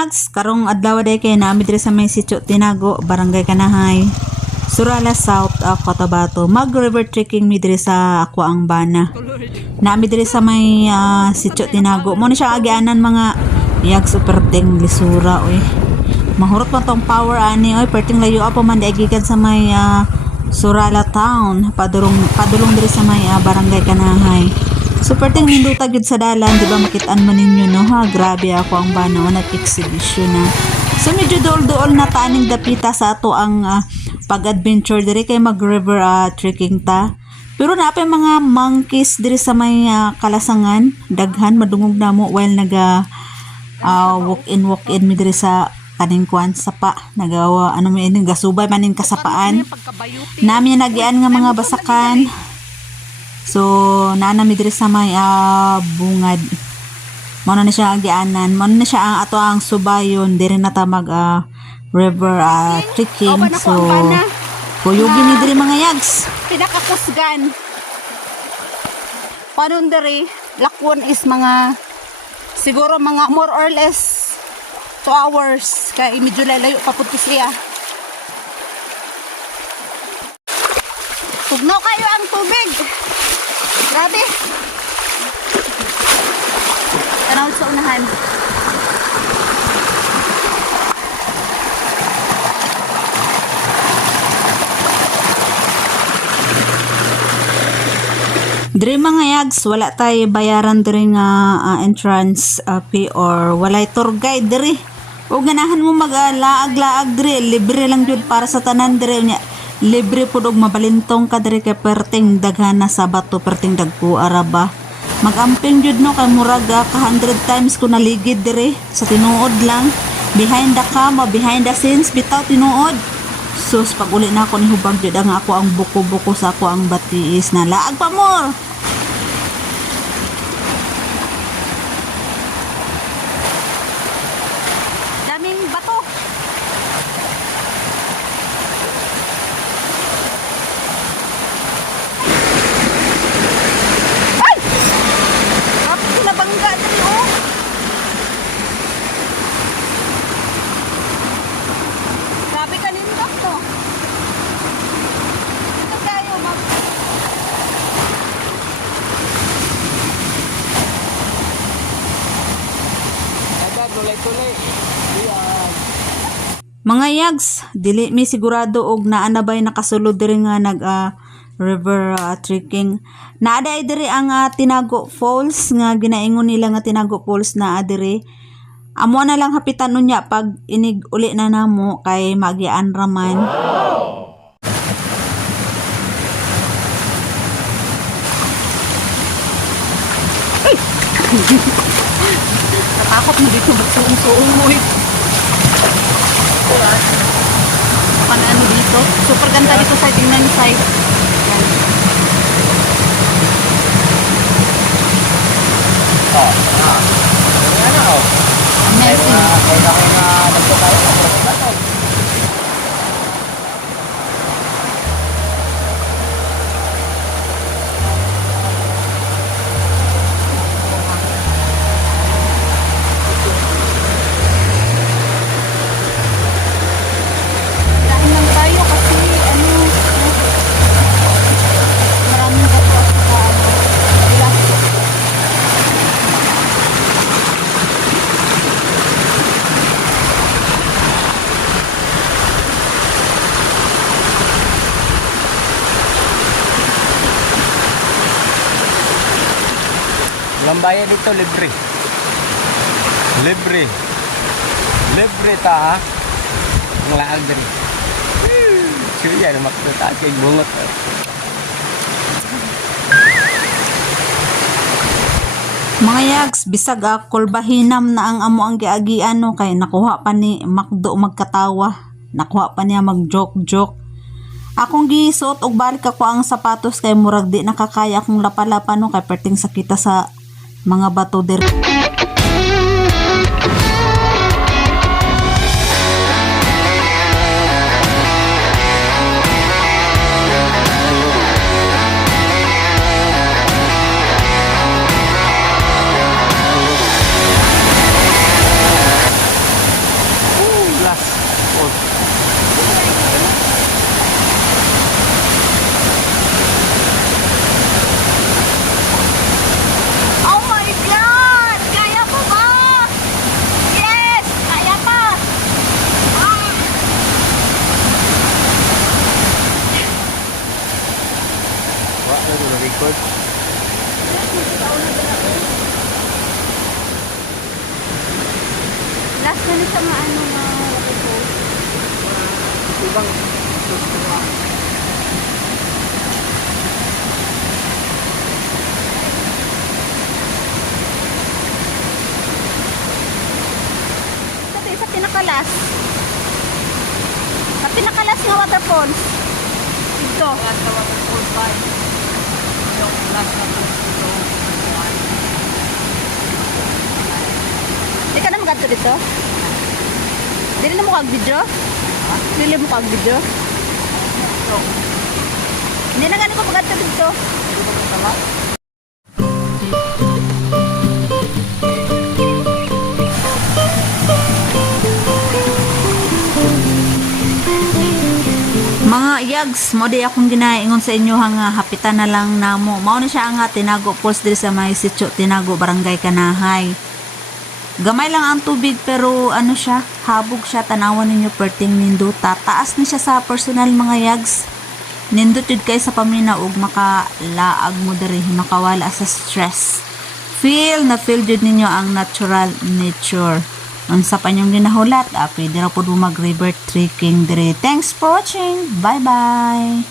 yags, karong adlaw day kay naami diri sa may sitio Tinago, Barangay Kanahay, Surala South, Cotabato. Mag river trekking mi diri sa Aquaang Bana. Naami diri sa may sitio Tinago. Mo ni siya agianan mga yags perting lisura oy. Mahurot man tong power ani oy, perting layo pa man gikan sa may Surala Town, padulong diri sa may Barangay Kanahay. So perting ninduta gyud sa dalan, di ba makitaan man ninyo no ha, grabe ako ang bano nag-exhibition na. So medyo dool-dool na taaning dapita sa ato ang pag-adventure diri kay mag-river trekking ta. Pero naapay mga monkeys diri sa may kalasangan, daghan madungog namo while naga walk in mi diri sa kaning kuan sapa, nagawa ano mi ini gasubay manin kasapaan. Nami nagian nga mga basakan. So, naanami diri sa may bungad. Muna na siya agianan. Muna na siya ang ato ang subayon. Diri na ta mag river trekking. So, kuyugin ni diri mga yags. Pinakakusgan. Panon diri, lakwon is mga, siguro mga more or less 2 hours. Kaya medyo layo papunto siya. Tugnaw kayo ang tubig. Grabe. Tanawid sa unahan. Diri mga yags, wala tay bayaran diri nga entrance fee or walay tour guide diri. O ganahan mo mag-laag-laag diri, libre lang jud para sa tanan diri nya. Libre po og mabalintong ka diri kay perting daghana sa bato, perting dagko araba. Magamping jud no kay muraga ka 100 times ko naligid diri sa tinuod lang. Behind the camera, behind the scenes bitaw tinuod. Sus pag uli na ako ni hubag jud ang ako ang buko-buko sa ako ang batiis na laag pa more. Daming bato. Bangga dali oh. Grabe kanino to. Ito tayo mag. Ada tulay-tulay. Mga yags, dili mi sigurado og naa na bay nakasulod diri nga nag river trekking. Naaday diri ang Tinago Falls nga ginaingon nila nga Tinago Falls naa diri. Amo na lang hapitan unya pag inig uli na namo kay magian raman. Natakot mo dito magsuong-suong mo. Ano dito? Super ganda dito sa tingnan side. Amazing. Dahil lang tayo kasi maraming bato at elastic. Walang bayad dito, libre. Libre. Libre ta ha. Ang laag din. Suya na makita kay bungot. Mga yags, bisag kulbahinam na ang amo ang giagian no kay nakuha pa ni Makdo magkatawa. Nakuha pa niya mag-joke-joke. Akong gisuot og balik ako ang sapatos kay murag di nakakaya akong lapa-lapa no kay perting sakita sa mga bato diri. mga waterfall. Ibang Sa pinakalas. Sa pinakalas nga waterfalls. Dito. last na waterfall 5. Yung last na ito. Di ka na magadto dito? Dili na mo kag-video? Dili mo kag-video? Hindi na gani ko magadto dito. Mga yags, mo di akong ginaingon sa inyo nga hapitan na lang namo. Mao na siya nga Tinago Falls diri sa may sitio Tinago, Barangay Kanahay. Gamay lang ang tubig pero ano siya, habog siya, tanawan ninyo perting ninduta. Taas ni siya sa personal mga yags. Nindot yun kayo sa pamina ug makalaag mo diri, makawala sa stress. Feel yun ninyo ang natural nature. Unsa pa niyong ginahulat, pwede ra po mag river trekking diri. Thanks for watching. Bye bye.